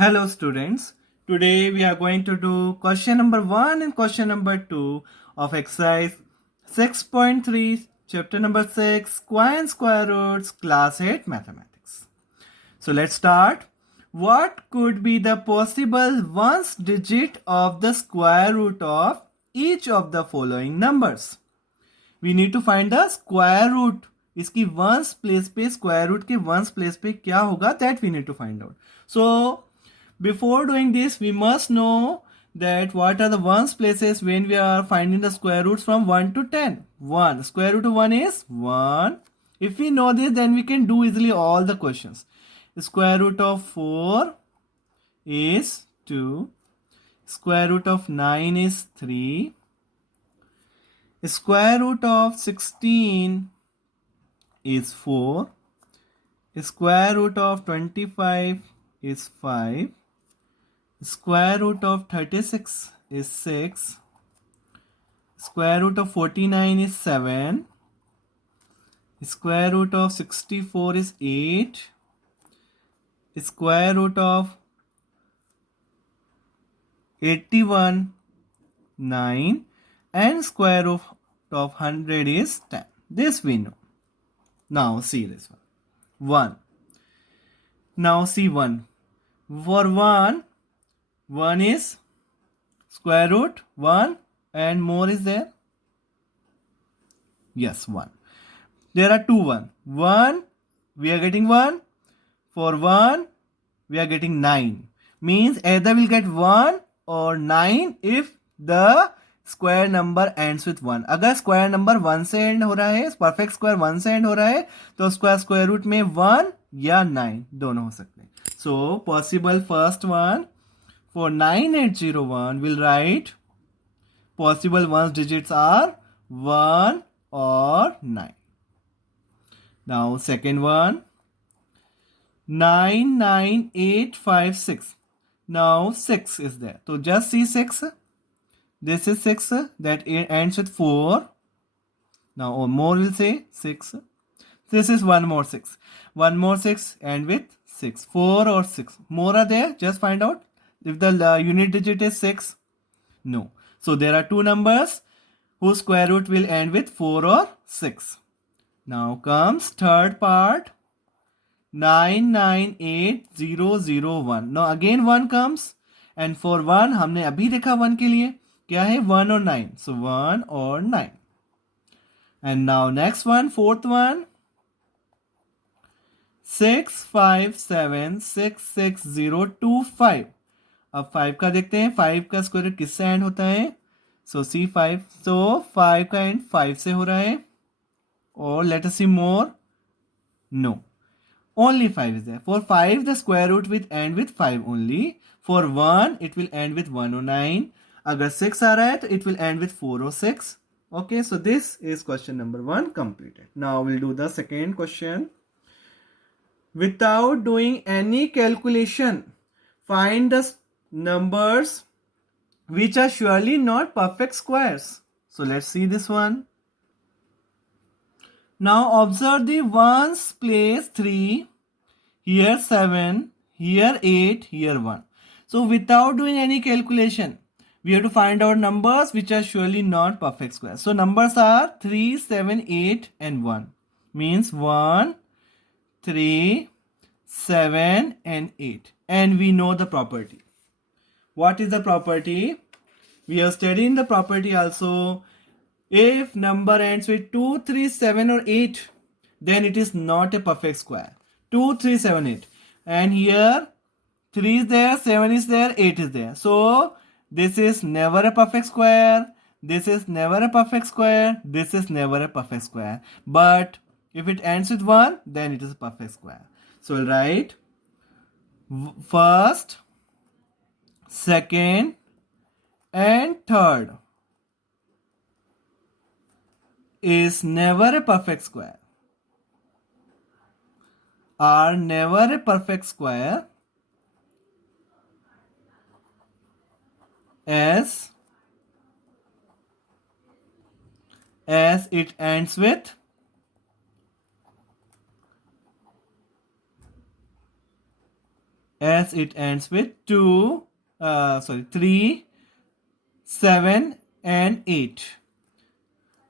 Hello students, today we are going to do question number 1 and question number 2 of exercise 6.3 chapter number 6 square and square roots class 8 mathematics. So let's start. What could be the possible ones digit of the square root of each of the following numbers? We need to find the square root. इसकी once place पे square root के once place पे क्या होगा that we need to find out. So before doing this, we must know that what are the ones places when we are finding the square roots from 1 to 10. 1. Square root of 1 is 1. If we know this, then we can do easily all the questions. The square root of 4 is 2. Square root of 9 is 3. Square root of 16 is 4. Square root of 25 is 5. Square root of 36 is 6. Square root of 49 is 7. Square root of 64 is 8. Square root of 81 9. And square root of 100 is 10. This we know. Now see this one. 1. Now see 1. For 1, 1 is square root 1 and more is there. Yes, 1. There are 2 1. 1, we are getting 1. For 1, we are getting 9. Means either we'll get 1 or 9 if the square number ends with 1. अगर square number 1 से and हो रहा है, perfect square 1 से and हो रहा है, तो स्क्वायर रूट में 1 या 9 दोनों हो सकते हैं. So possible first one for 9801 we'll write possible ones digits are 1 or 9. Now second one 99856. Now 6 is there, so just see 6. This is 6 that ends with 4. Now or more will say 6. This is one more 6. One more 6 and with 6. 4 or 6. More are there. Just find out if the unit digit is 6. No. So there are two numbers whose square root will end with 4 or 6. Now comes third part. 998001. Now again 1 comes. And for 1 हमने अभी देखा 1 के लिए क्या है 1 और 9. So 1 or 9. And now next one, fourth one. 657666025. अब 5 का देखते हैं. 5 का स्क्वायर रूट किससे एंड होता है? सो सी 5. सो 5 का एंड 5 से हो रहा है. और let us see more. No, only 5 is there. For 5 the square root will end with 5 only. For 1 it will end with 1 or 9. अगर 6 आ रहा है तो it will end with 4 or 6. Okay, so this is question number 1 completed. Now we'll do the second question. Without doing any calculation, find the numbers which are surely not perfect squares. So let's see this one. Now observe the ones place 3, here 7, here 8, here 1. So without doing any calculation, we have to find out numbers which are surely not perfect squares. So numbers are 3, 7, 8 and 1. Means 1, 3, 7 and 8. And we know the property. What is the property? We have studied the property also. If number ends with 2, 3, 7 or 8, then it is not a perfect square. 2, 3, 7, 8. And here 3 is there, 7 is there, 8 is there. So this is never a perfect square. This is never a perfect square. This is never a perfect square. But if it ends with 1, then it is a perfect square. So we'll write first, second, and third is never a perfect square. Are never a perfect square as it ends with as it ends with 3, 7 and 8.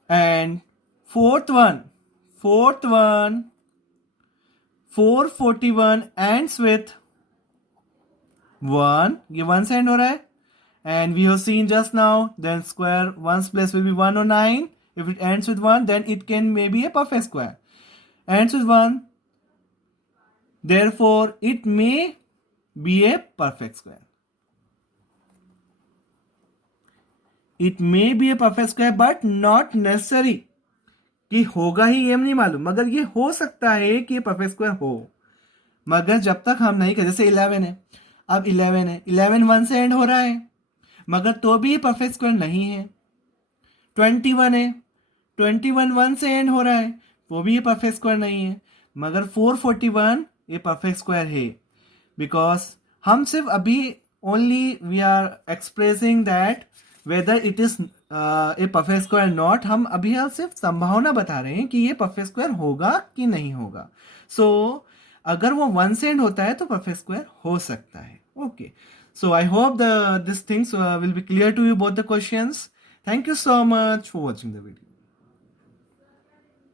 And fourth one 441 ends with 1. ये 1 से end हो रहा है. And we have seen just now, then square 1's place will be 109. If it ends with 1, then it can maybe a perfect square. Ends with 1. Therefore, it may be a perfect square. It may be a perfect square, but not necessary कि होगा ही ये नहीं मालूम, मगर ये हो सकता है कि ये परफेक्ट स्क्वायर हो, मगर जब तक हम नहीं करें. जैसे 11 है, अब 11 है, 11 1 से एंड हो रहा है, मगर तो भी ये परफेक्ट स्क्वायर नहीं है. 21 है, 21 1 से एंड हो रहा है, वो भी ये परफेक्ट स्क्वायर नहीं है, मगर 441 ये परफेक्ट स्क्वायर है. बिकॉज हम सिर्फ अभी only we are expressing that whether it is a perfect square not. हम अभी सिर्फ संभावना बता रहे हैं कि ये परफेक्ट स्क्वायर होगा कि नहीं होगा. सो अगर वो 1 से एंड होता है तो परफेक्ट स्क्वायर हो सकता है. Okay, so I hope these things will be clear to you, both the questions. Thank you so much for watching the video.